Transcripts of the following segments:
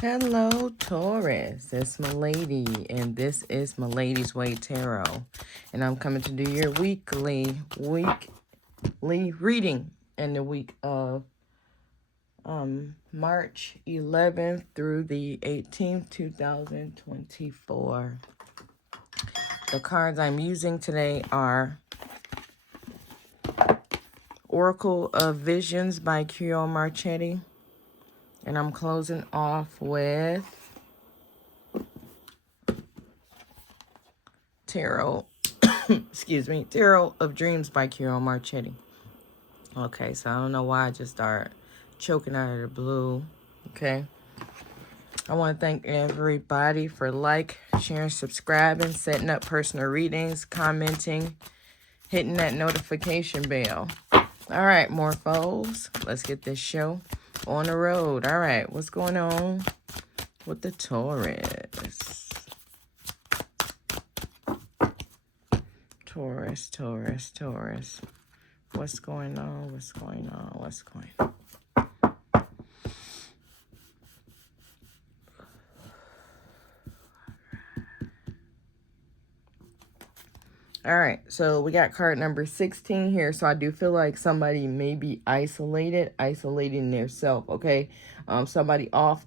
Hello, Taurus. It's Milady, and this is Milady's Way Tarot. And I'm coming to do your weekly reading in the week of March 11th through the 18th, 2024. The cards I'm using today are Oracle of Visions by Kyo Marchetti. And I'm closing off with Tarot, Tarot of Dreams by Kyo Marchetti. Okay, so I don't know why I just started choking out of the blue. Okay. I want to thank everybody for sharing, subscribing, setting up personal readings, commenting, hitting that notification bell. All right, Morphos, let's get this show on the road. All right, what's going on with the Taurus? Taurus. What's going on? All right, so we got card number 16 here. So I do feel like somebody may be isolating themselves, okay? Somebody off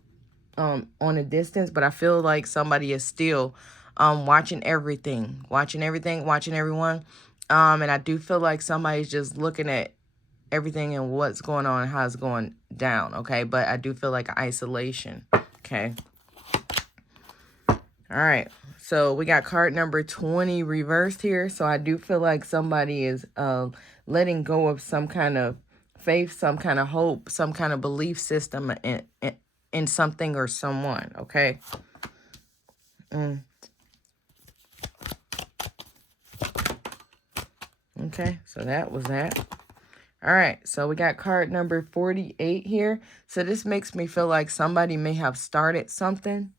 on a distance, but I feel like somebody is still watching everything, watching everyone. And I do feel like somebody's just looking at everything and what's going on and how it's going down, okay? But I do feel like isolation, okay? All right, so we got card number 20 reversed here. So I do feel like somebody is letting go of some kind of faith, some kind of hope, some kind of belief system in something or someone, okay? Okay, so that was that. All right, so we got card number 48 here. So this makes me feel like somebody may have started something.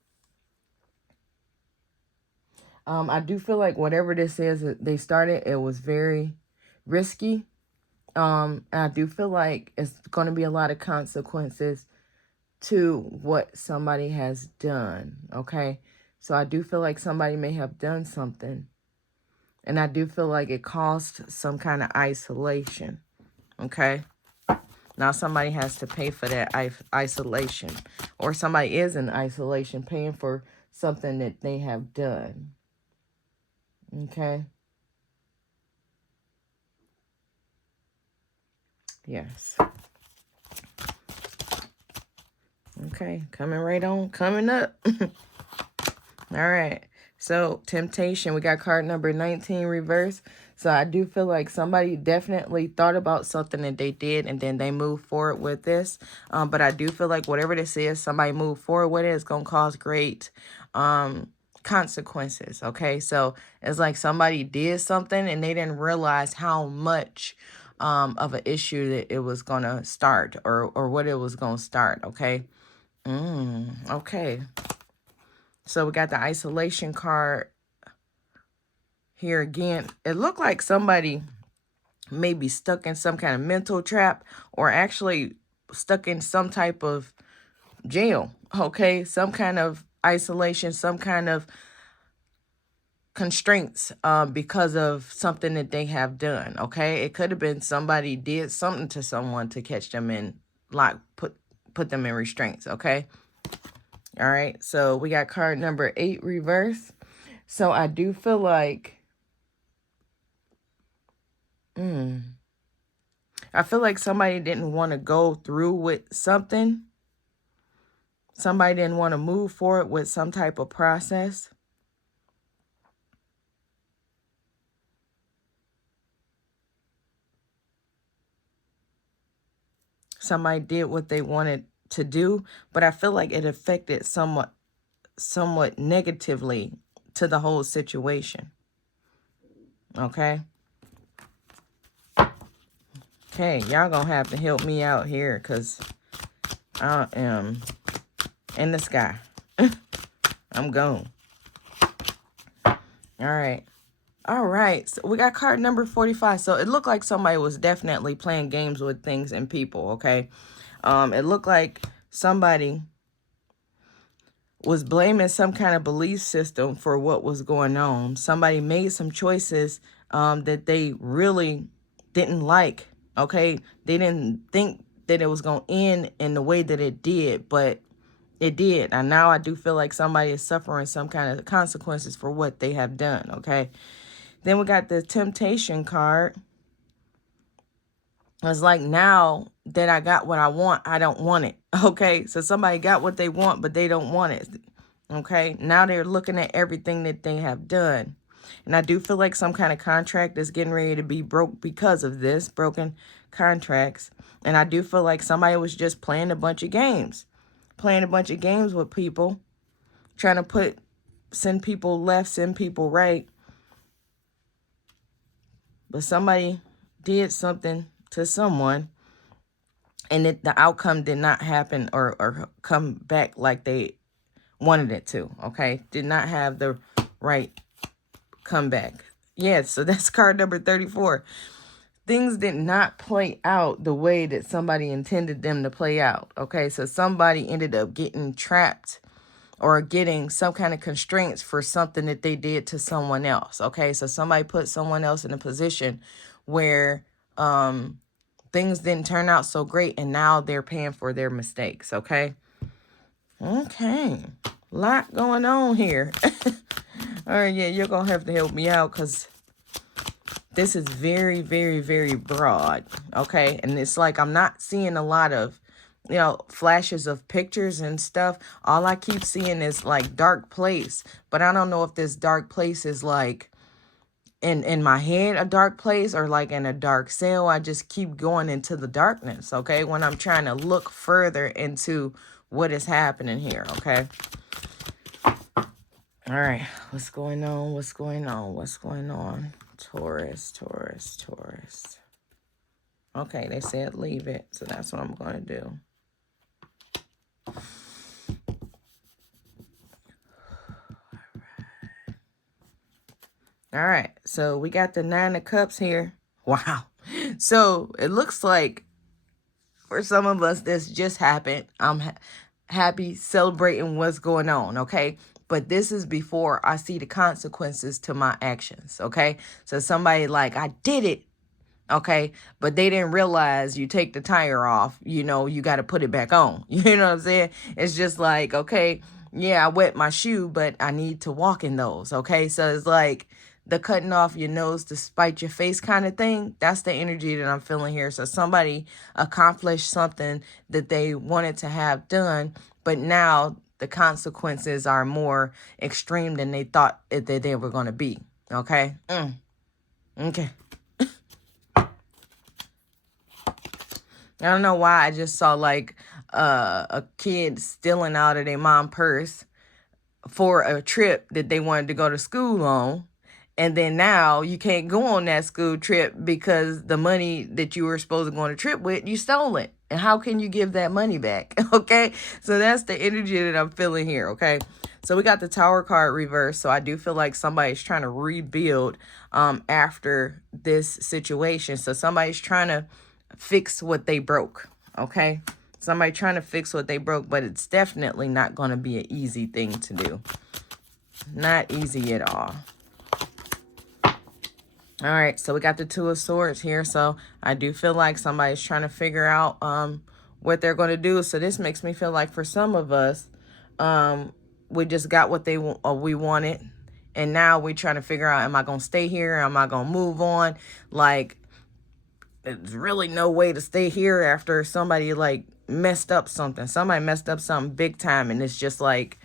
I do feel like whatever this is that they started, it was very risky. And I do feel like it's going to be a lot of consequences to what somebody has done, okay? So I do feel like somebody may have done something. And I do feel like it caused some kind of isolation, okay? Now somebody has to pay for that isolation. Or somebody is in isolation paying for something that they have done, okay? Yes. Okay, coming up. All right. So, temptation, we got card number 19 reverse. So, I do feel like somebody definitely thought about something that they did and then they moved forward with this. But I do feel like whatever this is, somebody moved forward with it. It's going to cause great consequences, okay? So, it's like somebody did something and they didn't realize how much of an issue that it was going to start or what it was going to start, okay? Okay. So we got the isolation card here again. It looked like somebody may be stuck in some kind of mental trap or actually stuck in some type of jail, okay? Some kind of isolation, some kind of constraints because of something that they have done, okay? It could have been somebody did something to someone to catch them in, put them in restraints, okay? All right, so we got card number 8 reverse. So I do feel like, I feel like somebody didn't want to go through with something. Somebody didn't want to move forward with some type of process. Somebody did what they wanted to do, but I feel like it affected somewhat negatively to the whole situation. Okay? Okay, y'all gonna have to help me out here because I am in the sky. I'm gone. All right. So we got card number 45. So it looked like somebody was definitely playing games with things and people, okay? It looked like somebody was blaming some kind of belief system for what was going on. Somebody made some choices that they really didn't like, okay? They didn't think that it was going to end in the way that it did, but it did. And now I do feel like somebody is suffering some kind of consequences for what they have done, okay? Then we got the Temptation card. It's like, now that I got what I want, I don't want it. Okay, so somebody got what they want, but they don't want it. Okay, now they're looking at everything that they have done. And I do feel like some kind of contract is getting ready to be broke because of this, broken contracts. And I do feel like somebody was just playing a bunch of games. Playing a bunch of games with people. Trying to send people left, send people right. But somebody did something to someone, and the outcome did not happen or come back like they wanted it to, okay? Did not have the right comeback. Yeah, so that's card number 34. Things did not play out the way that somebody intended them to play out, okay? So somebody ended up getting trapped or getting some kind of constraints for something that they did to someone else, okay? So somebody put someone else in a position where things didn't turn out so great, and now they're paying for their mistakes, okay? Okay. Lot going on here. All right, yeah, you're going to have to help me out because this is very, very, very broad, okay? And it's like I'm not seeing a lot of, flashes of pictures and stuff. All I keep seeing is, like, dark place. But I don't know if this dark place is, like, in my head, a dark place, or like in a dark cell. I just keep going into the darkness, okay, when I'm trying to look further into what is happening here, okay? All right, what's going on? What's going on? What's going on? Taurus, Taurus, Taurus. Okay, they said leave it, so that's what I'm going to do. All right, so we got the 9 of Cups here. Wow. So it looks like for some of us, this just happened. I'm happy, celebrating what's going on, okay? But this is before I see the consequences to my actions, okay? So somebody like, I did it, okay? But they didn't realize you take the tire off, you got to put it back on. You know what I'm saying? It's just like, okay, yeah, I wet my shoe, but I need to walk in those, okay? So it's like the cutting off your nose to spite your face kind of thing. That's the energy that I'm feeling here. So somebody accomplished something that they wanted to have done, but now the consequences are more extreme than they thought that they were going to be. Okay? Okay. I don't know why I just saw like a kid stealing out of their mom's purse for a trip that they wanted to go to school on. And then now you can't go on that school trip because the money that you were supposed to go on a trip with, you stole it. And how can you give that money back? Okay, so that's the energy that I'm feeling here, okay? So we got the Tower card reversed. So I do feel like somebody's trying to rebuild after this situation. So somebody's trying to fix what they broke, okay? Somebody trying to fix what they broke, but it's definitely not going to be an easy thing to do. Not easy at all. All right, so we got the 2 of Swords here. So I do feel like somebody's trying to figure out what they're going to do. So this makes me feel like for some of us, we just got what we wanted. And now we're trying to figure out, am I going to stay here? Am I going to move on? Like, there's really no way to stay here after somebody, like, messed up something. Somebody messed up something big time. And it's just like,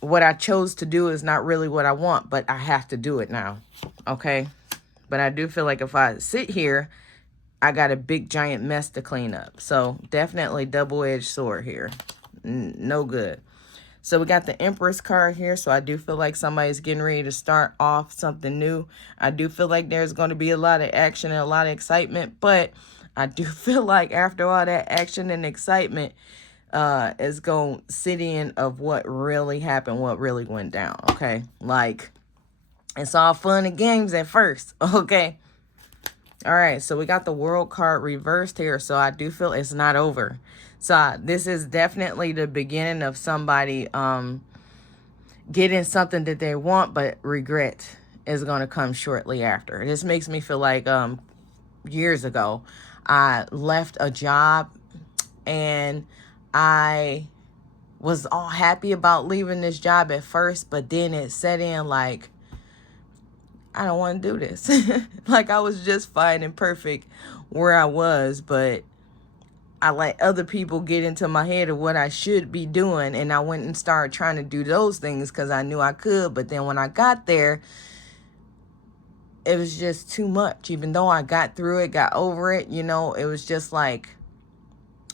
what I chose to do is not really what I want, but I have to do it now, okay? But I do feel like if I sit here, I got a big giant mess to clean up. So definitely double-edged sword here. No good. So we got the Empress card here. So I do feel like somebody's getting ready to start off something new. I do feel like there's going to be a lot of action and a lot of excitement, but I do feel like after all that action and excitement, is going to sit in of what really happened, what really went down, okay? Like, it's all fun and games at first, okay? All right, so we got the World card reversed here, so I do feel it's not over. So this is definitely the beginning of somebody getting something that they want, but regret is going to come shortly after. This makes me feel like years ago, I left a job and I was all happy about leaving this job at first, but then it set in like, I don't want to do this. Like I was just fine and perfect where I was, but I let other people get into my head of what I should be doing, and I went and started trying to do those things because I knew I could. But then when I got there, it was just too much. Even though I got through it, got over it, you know, it was just like,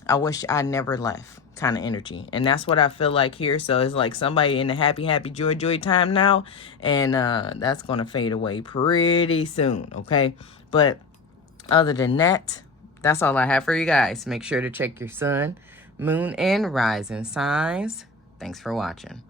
I wish I never left kind of energy. And that's what I feel like here. So it's like somebody in a happy, happy, joy, joy time now. And that's going to fade away pretty soon, okay? But other than that, that's all I have for you guys. Make sure to check your sun, moon, and rising signs. Thanks for watching.